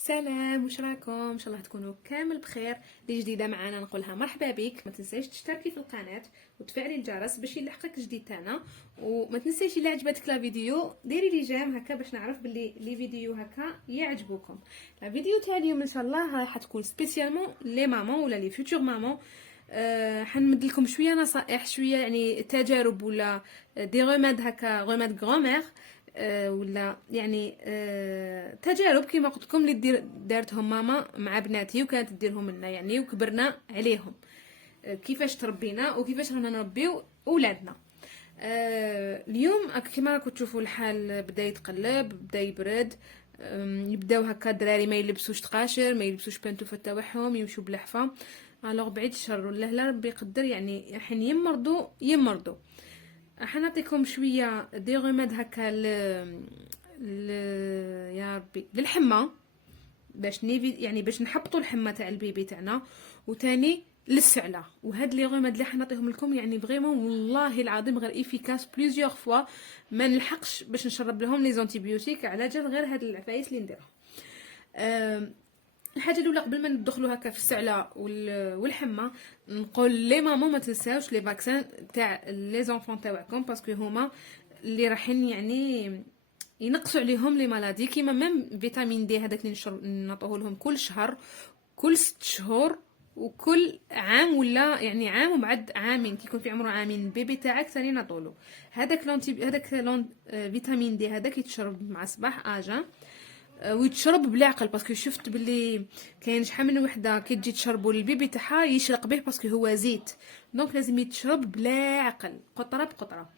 سلام، وش راكم؟ ان شاء الله تكونوا كامل بخير. اللي جديده معنا نقولها مرحبا بك. ما تنسايش تشتركي في القناه وتفعلي الجرس باش يلحقك جديد تاعنا. وما تنسايش الا عجبتك لا فيديو ديري لي جيم هكا باش نعرف باللي لي فيديو هكا يعجبوكم. لا فيديو تاع اليوم ان شاء الله راح تكون سبيسيالمون لي مامون ولا لي فيوتور مامون. حنمد لكم شويه نصائح، شويه يعني تجارب ولا دي غوماد هكا، غوماد غومير. ولا يعني تجارب كيما قلت لكم اللي دارتهم ماما مع بناتي وكانت ديرهم لنا يعني وكبرنا عليهم. كيفاش تربينا وكيفاش رانا نربيو اولادنا. اليوم كيما راكم تشوفوا الحال بدا يتقلب، بدا يبرد. يبداو هكا الدراري ما يلبسوش تقاشر، ما يلبسوش بانتوفات تاعهم، يمشوا بلحفه. الوغ بعيد الشر ولا لا ربي يقدر يعني حين يمرضوا. حنعطيكم شويه دي غوماد هكا ل... يا ربي للحمى، باش نيفي يعني باش نحبطوا الحمى تاع البيبي تاعنا، وتاني للسعله. وهاد لي غوماد اللي حنعطيهم لكم يعني فريمون والله العظيم غير افيكاس بليزيور فوا. ما نلحقش باش نشرب لهم لي زونتيبيوتيك على جال غير هاد العفايس اللي نديرهم. الحاجه الاولى قبل ما ندخلوا هكا في السعله والحمى، نقول لي ماما ما تنساوش لي فاكسان تاع لي زونفون تاعكم، باسكو هما اللي راحين يعني ينقصوا عليهم لي مالادي، كيما ميم فيتامين دي هذاك اللي نعطوه لهم كل شهر، كل 6 شهور، وكل عام ولا يعني عام وبعد عامين كي يكون في عمره عامين البيبي تاعك ثاني نعطولو هذاك فيتامين دي هذاك يتشرب مع صباح اجا. ويتشرب بالعقل، باسكو شفت باللي كاين شحال من وحده كي تجي تشربوا للبيبي تاعها يشرق به باسكو هو زيت. دونك لازم يتشرب بلا عقل، قطره بقطره.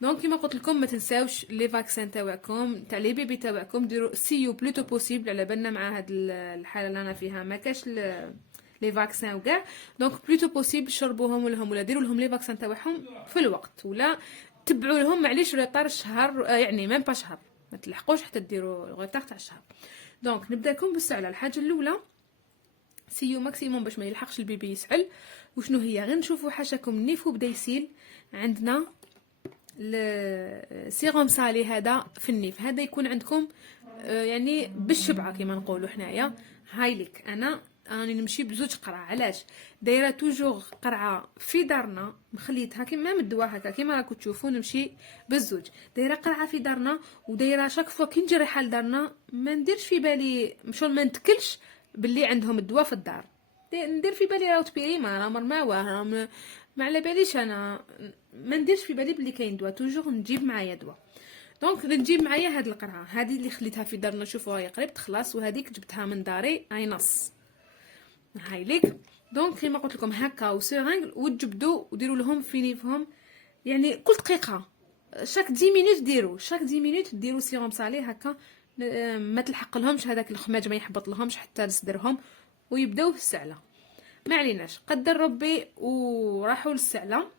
دونك كيما قلت لكم ما تنساوش لي فاكسان تاعكم تاع لي بيبي تاعكم، ديروا سيو بلوتو بوسيبل. على بالنا مع هاد الحاله اللي انا فيها ما كاش لي فاكسان وكاع. دونك بلوتو بوسيبل شربوهم لهم ولا ديروا لهم لي فاكسان تاعهم في الوقت، ولا تبعوا لهم معليش ولا طار الشهر، يعني ميم با شهر، ما تلحقوش حتى ديروا الغيطاق تاع الشهر. دونك نبدا لكم بالسعله. الحاجه الاولى سيو ماكسيموم باش ما يلحقش البيبي يسعل. وشنو هي؟ غير نشوفوا حاشاكم النيفو بدا يسيل. عندنا السيروم سالي هذا في النيف، هذا يكون عندكم يعني بالشبعه كما نقولوا حنايا. هاي لك انا راني نمشي بزوج قرعه. علاش؟ دايره توجور قرعه في دارنا، مخليتها كيما مدوها هكا كيما راكم تشوفوا. نمشي بالزوج، دايره قرعه في دارنا، ودايره شاك فوا كي نجي رايحه لدارنا ما نديرش في بالي مشون ما نتكلش باللي عندهم الدواء في الدار. ندير في بالي راهو تبيريما راه مرماوه، ما على باليش انا، ما نديرش في بالي بلي كاين دواء. توجور نجيب معايا دواء. دونك نجيب معايا هاد القرعه هذه اللي خليتها في دارنا، شوفوا هي قريب تخلص، وهذيك جبتها من داري اي نص. هاي ليك. دونك كيما قلت لكم هكا وسيرانغ وتجبدوا وديروا لهم في نيفهم يعني كل دقيقه، شاك 10 مينوت ديروا، شاك 10 مينوت ديروا سيروم صالي هكا. ما تلحق لهمش هذاك الخماج، ما يحبط لهمش حتى لصدرهم، ويبداو في السعله. ما عليناش، قدر ربي وراحوا للسعله،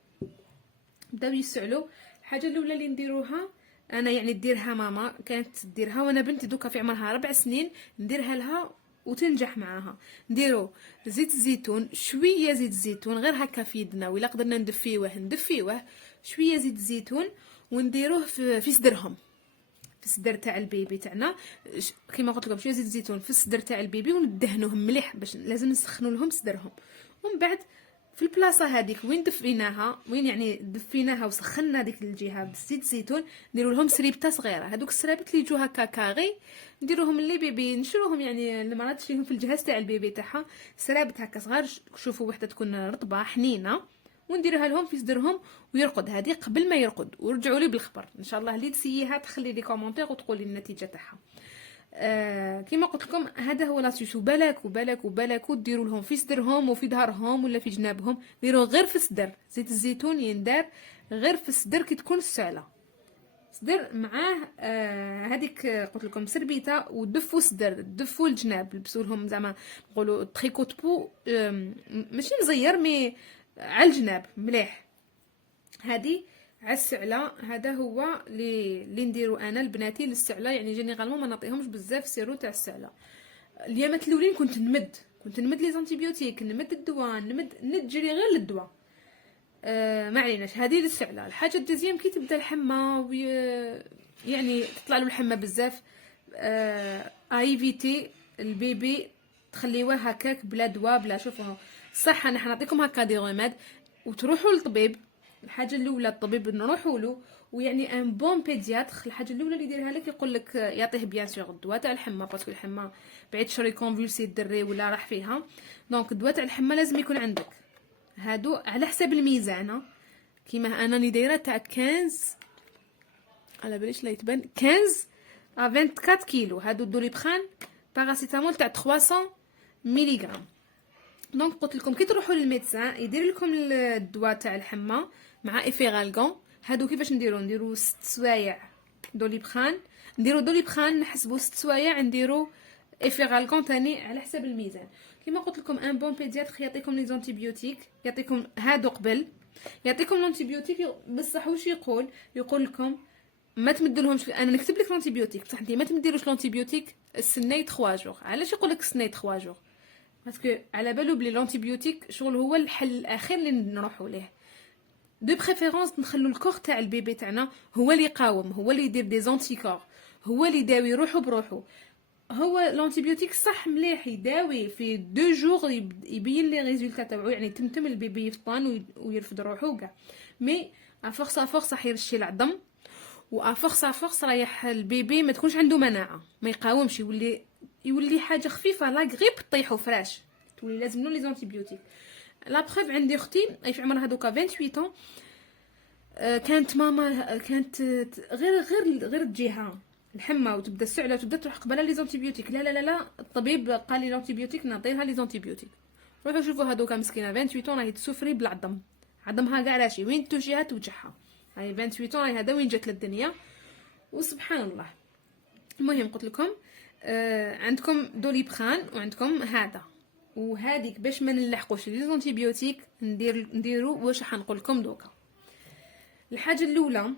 بداو يسعلوا. الحاجه الاولى اللي نديروها انا يعني ديرها ماما كانت ديرها، وانا بنتي دوكا في عمرها 4 سنين نديرها لها وتنجح معاها. نديرو زيت الزيتون، شويه زيت الزيتون غير هكا في يدنا، ولا قدرنا ندفيوه شويه زيت الزيتون، ونديروه في صدرهم، في الصدر تاع البيبي تاعنا. كيما قلت لكم شويه زيت الزيتون في الصدر تاع البيبي، وندهنوهم مليح باش لازم نسخنوا لهم صدرهم. ومن بعد في البلاصه هذيك وين دفيناها، وين يعني دفيناها وسخنا ديك الجهه بزيت الزيتون، نديروا لهم سريبته صغيره. هذوك السرابط اللي يجوا هكا كاغي نديروهم اللي بيبي نشروهم، يعني المرات تشريهم في الجهاز تاع البيبي تاعها سرابط هكا صغار. شوفوا وحده تكون رطبه حنينه ونديرها لهم في صدرهم ويرقد. هذه قبل ما يرقد، ورجعوا لي بالخبر ان شاء الله. اللي تسييها تخلي لي كومونتير وتقولي النتيجه تاعها. كيما قلت لكم هذا هو لاسيوس. وبالك وديروا لهم في صدرهم وفي ظهرهم ولا في جنابهم. ديروا غير في الصدر، زيت الزيتون يندار غير في الصدر كي تكون السعله. صدر معاه هذيك قلت لكم سربيته، ودفوا صدر، دفوا الجناب، لبسوا لهم زعما نقولوا تريكوت بو، ماشي مزير مي على الجناب مليح. هذه على السعله. هذا هو اللي نديرو انا لبناتي للسعله، يعني جينيرالمون ما نعطيهمش بزاف سيرو تاع السعله. اليامات الاولين كنت نمد لي زانتيبيوتيك، نمد الدواء، نجري غير للدواء. ما عليناش، هذه للسعله. الحاجه الدوزيام كي تبدا الحمى يعني تطلع له الحمى بزاف، ايفيتي البيبي تخليوه هكاك بلا دواء بلا. شوفوا صح انا حنعطيكم هكا دي غوماد وتروحوا للطبيب. الحاجه الاولى الطبيب نروحوا له، ويعني ان بون بيدياتر الحاجه الاولى اللي يديرها لك يقول لك يعطيه بيان سور الدواء تاع الحمى، باسكو الحمى بعيد شري كونفولسي الدري ولا راح فيها. دونك الدواء تاع الحمى لازم يكون عندك. هادو على حسب الميزان، كيما انا ني دايره تاع 15 على باليش لا يتبان 15 ا 24 كيلو. هادو دوليبخان باراسيتامول تاع 300 ملغ. دونك قلت لكم كي تروحوا للميدسان يدير لكم الدواء تاع الحمى مع ايفيغالغون. هادو كيفاش نديرو 6 سوايع دوليبخان، نديرو دوليبخان نحسبو 6 سوايع، نديرو ايفيغالغون تاني على حسب الميزان. كيما قلت لكم ان بون بيدياتر يعطيكم لي زونتيبيوتيك، يعطيكم هادو قبل يعطيكم لونتيبيوتيك بصح واش يقول لكم ما تمدلهمش. انا نكتب لك لونتيبيوتيك بصح انت ما تمديروش لونتيبيوتيك السناي 3 جور. علاش يقول لك السناي 3 جور؟ باسكو على بالو بلي لونتيبيوتيك شغل هو الحل الاخير اللي نروحوا ليه. دو بريفيرونس نخلو الكور تاع البيبي تاعنا هو اللي يقاوم، هو اللي يدير دي زونتيكور، هو اللي يداوي روحو بروحو. هو لونتيبيوتيك صح مليح يداوي في 2 جور يبين لي ريزولتا تاعو، يعني تمتم البيبي يفطن ويرفد روحو كاع. مي افورس راح يرشي العظم، وافورس رايح البيبي ما تكونش عنده مناعه، ما يقاومش، يولي حاجه خفيفه لا غريب طيحو فراش، تولي لازم له لي زونتيبيوتيك. لا بروف عندي اختي اي في عمرها دوكا 28 طون، كانت ماما كانت غير تجيها الحمى وتبدا السعله وتبدا تروح قبلها لي زونتيبيوتيك. لا لا لا لا الطبيب قال لي لونتيبيوتيك نعطيها لي زونتيبيوتيك. روحوا شوفوا هذوك مسكينه 28 طون راهي تسوفري بالعظم، عظمها كاع راشي وين توجيها توجعها. هاي 28 طون راهي هذا وين جات للدنيا وسبحان الله. المهم قلت لكم عندكم دوليبخان وعندكم هذا وهذيك باش ما نلحقوش لي زونتيبيوتيك نديرو واش حنقول لكم دوكا. الحاجه الاولى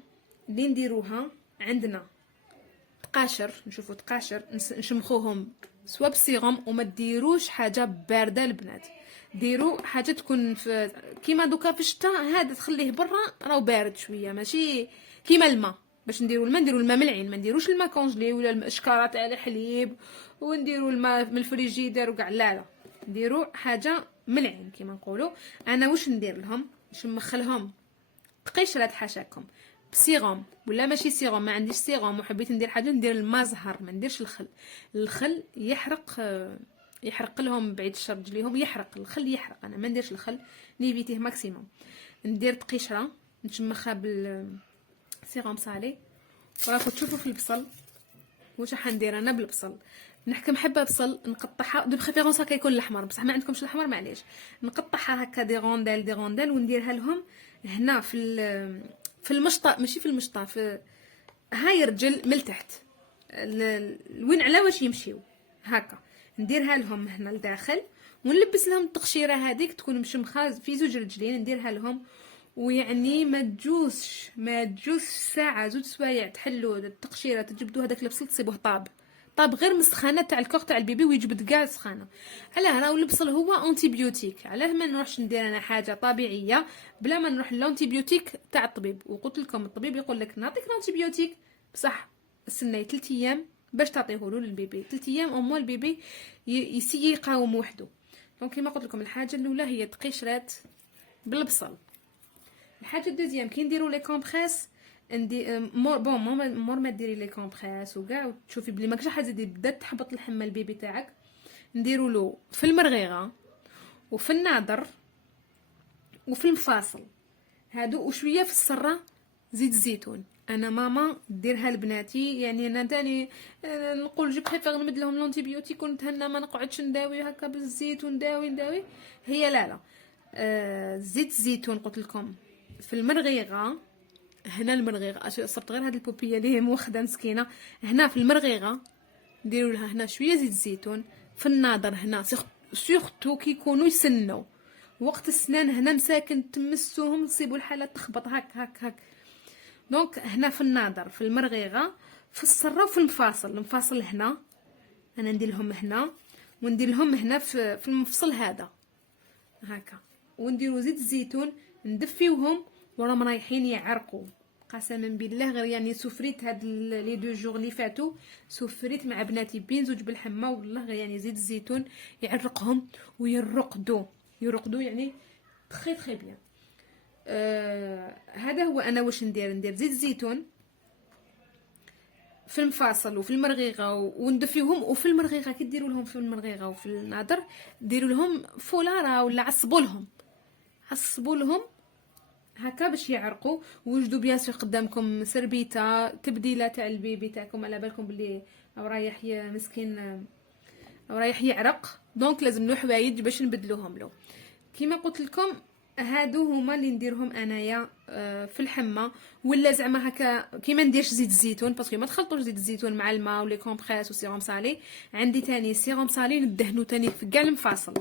اللي نديروها عندنا تقاشر، نشوفوا تقاشر نشمخوهم سوا بسيغم، وما ديروش حاجه بارده البنات، ديروا حاجه تكون في كيما دوكا في الشتاء هذا تخليه برا راهو بارد شويه ماشي كيما الماء. باش نديروا الماء ملعين، ما نديروش الماء كونجلي ولا الشكاره تاع الحليب ونديروا الماء من الفريجيدير وكاع، لا نديروا حاجه ملعين كيما نقولوا. انا واش ندير لهم؟ نشمخ لهم تقشره حاشاكم بسيغوم ولا ماشي سيغوم، ما عنديش سيغوم وحبيت ندير حاجه ندير الماء زهر، ما نديرش الخل. الخل يحرق لهم بعيد الشر رجليهم، يحرق الخل يحرق، انا ما نديرش الخل نيفيتيه ماكسيموم. ندير تقشره نشمخها بالسيغوم صالي. وراكم تشوفوا في البصل واش راح ندير انا بالبصل. نحكم حبه بصل نقطعها دو بريفيرونس هكا يكون الاحمر، بصح ما عندكمش الاحمر معليش، نقطعها هكا دي غوندال ونديرها لهم هنا في المشطه، ماشي في المشطه، في هاي رجل من تحت وين على واش يمشيو هكا، نديرها لهم هنا لداخل ونلبس لهم التقشيره هذيك تكون مشمخه في زوج رجلين نديرها لهم. ويعني ما تجوزش ساعه زوج سوايع تحلوا التقشيره تجبدوا هذاك البصل تصيبوه طاب غير مسخانه تاع الكوخ تاع البيبي ويجبد كاع سخانه. علاه راهو البصل هو انتيبيوتيك، علاه ما نروحش ندير انا حاجه طبيعيه بلا ما نروح للانتيبيوتيك تاع الطبيب. وقلت لكم الطبيب يقول لك نعطيك الانتيبيوتيك بصح استناي 3 ايام باش تعطيه له للبيبي، 3 ايام او مو البيبي يسيي يقاوم وحده. دونك كما قلت لكم الحاجه الاولى هي تقشرات بالبصل. الحاجه الدوزيام كي نديروا لي كومبريس ندي مور ما ديري لي كومبريس وكاع وتشوفي بلي ماكش حاجه بدات تحبط الحمى البيبي تاعك، نديروا له في المرغيغه وفي الناظر وفي المفاصل هادو وشويه في السره زيت الزيتون. انا ماما ديرها لبناتي، يعني انا تاني نقول جو بريفير نمد لهم لونتيبيوتيك ونتهنى ما نقعدش نداوي هكا بالزيت ونداوي هي لا زيت الزيتون قلت لكم في المرغيغه هنا. المرغيغه صرت غير هاد البوبيه اللي هي موخده مسكينه هنا في المرغيغه نديروا لها هنا شويه زيت الزيتون. في الناظر هنا سورتو كي يكونوا يسنوا وقت السنان هنا مساكن تمسوهم تصيبوا الحاله تخبط هك. دونك هنا في الناظر في المرغيغه في السره وفي المفاصل هنا انا ندير لهم هنا وندير لهم هنا في المفصل هذا هكا، ونديروا زيت الزيتون ندفيوهم وراهم رايحين يعرقوا قسما بالله غير يعني سفريت هاد لي دو جور اللي فاتوا، سفريت مع بناتي بين زوج بالحمه، والله غير يعني زيت الزيتون يعرقهم ويرقدوا يعني تخي تخي بيان. هذا هو انا واش ندير زيت الزيتون في المفاصل وفي المرغيغه وندفيوهم، وفي المرغيغه كي ديروا لهم في المرغيغه وفي الناظر ديروا لهم فولاره ولا عصبوا لهم هكا باش يعرقوا. وجدوا بيان سور قدامكم سربيته تبديله تاع البيبي تاعكم، على بالكم بلي رايح مسكين رايح يعرق، دونك لازم له حوايج باش نبدلوهم له. كيما قلت لكم هادو هما اللي نديرهم انايا في الحمه، ولا زعما هكا كيما نديرش زيت الزيتون، باسكو ما تخلطوش زيت الزيتون مع الماء ولي كومبريس وسيروم صالي. عندي تاني سيروم صالي ندهنو تاني في كاع المفاصل،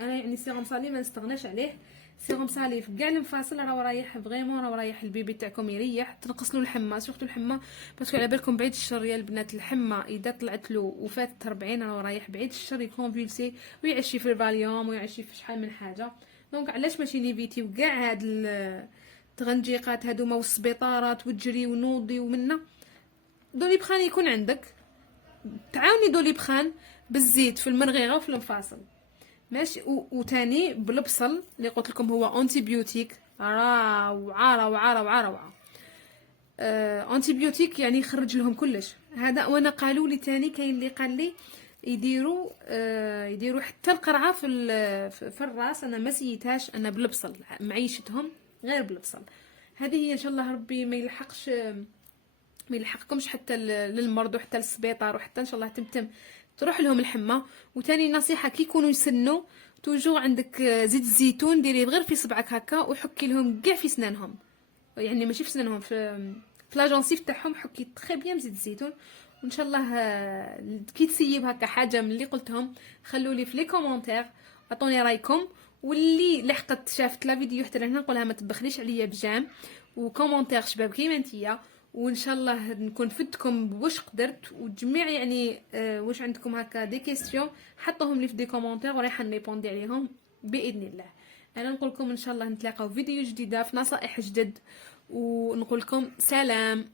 انا يعني سيروم صالي ما نستغناش عليه. سيروم صالي في كاع المفاصل راه رايح فريمون، راه رايح البيبي تاعكم يريح. تنقصلوا الحمه سورتو الحمه، باسكو على بالكم بعيد الشر يا البنات، الحمه اذا طلعت له وفات 40 راه رايح بعيد الشر يكونفولسي ويعشي في الفاليوم ويعشي في شحال من حاجه. دونك علاش ماشي نيفيتيو كاع هاد التغنجيقات هادوما والسبيطارات وتجري ونوضي ومنا. دوليبخان يكون عندك، تعاوني دوليبخان بالزيت في المرغيغه وفي المفاصل ماشي. وتاني بالبصل اللي قلت لكم هو انتي بيوتيك، روعه. انتي بيوتيك يعني يخرج لهم كلش هذا. وانا قالوا لي تاني كاين اللي قال لي يديروا حتى القرعه في الراس. انا ما سيتهاش انا بالبصل، معيشتهم غير بالبصل. هذه هي ان شاء الله ربي ما يلحقكمش حتى للمرض وحتى للسبيطار، وحتى ان شاء الله تمتم تروح لهم الحمى. وتاني نصيحه كي يكونوا يسنوا توجو عندك زيت الزيتون ديريه غير في صبعك هكا وحكي لهم كاع في سنانهم، يعني ماشي في سنانهم، في لاجونسيف تاعهم حكي تري بيان بزيت الزيتون. وان شاء الله كي تسيب هكا حاجه من اللي قلتهم خلوا لي في لي كومونتير عطوني رايكم. واللي لحقت شافت لا فيديو حتى لهنا نقولها ما تبخليش عليا بجام وكومونتير شباب كيما نتيا. وان شاء الله نكون فدتكم بواش قدرت، وجميع يعني واش عندكم هكا دي كيستيون حطوهم لي في دي كومونتير ورايحه نريبوندي عليهم باذن الله. انا نقول لكم ان شاء الله نتلاقاو فيديو جديده في نصائح جدد، ونقول لكم سلام.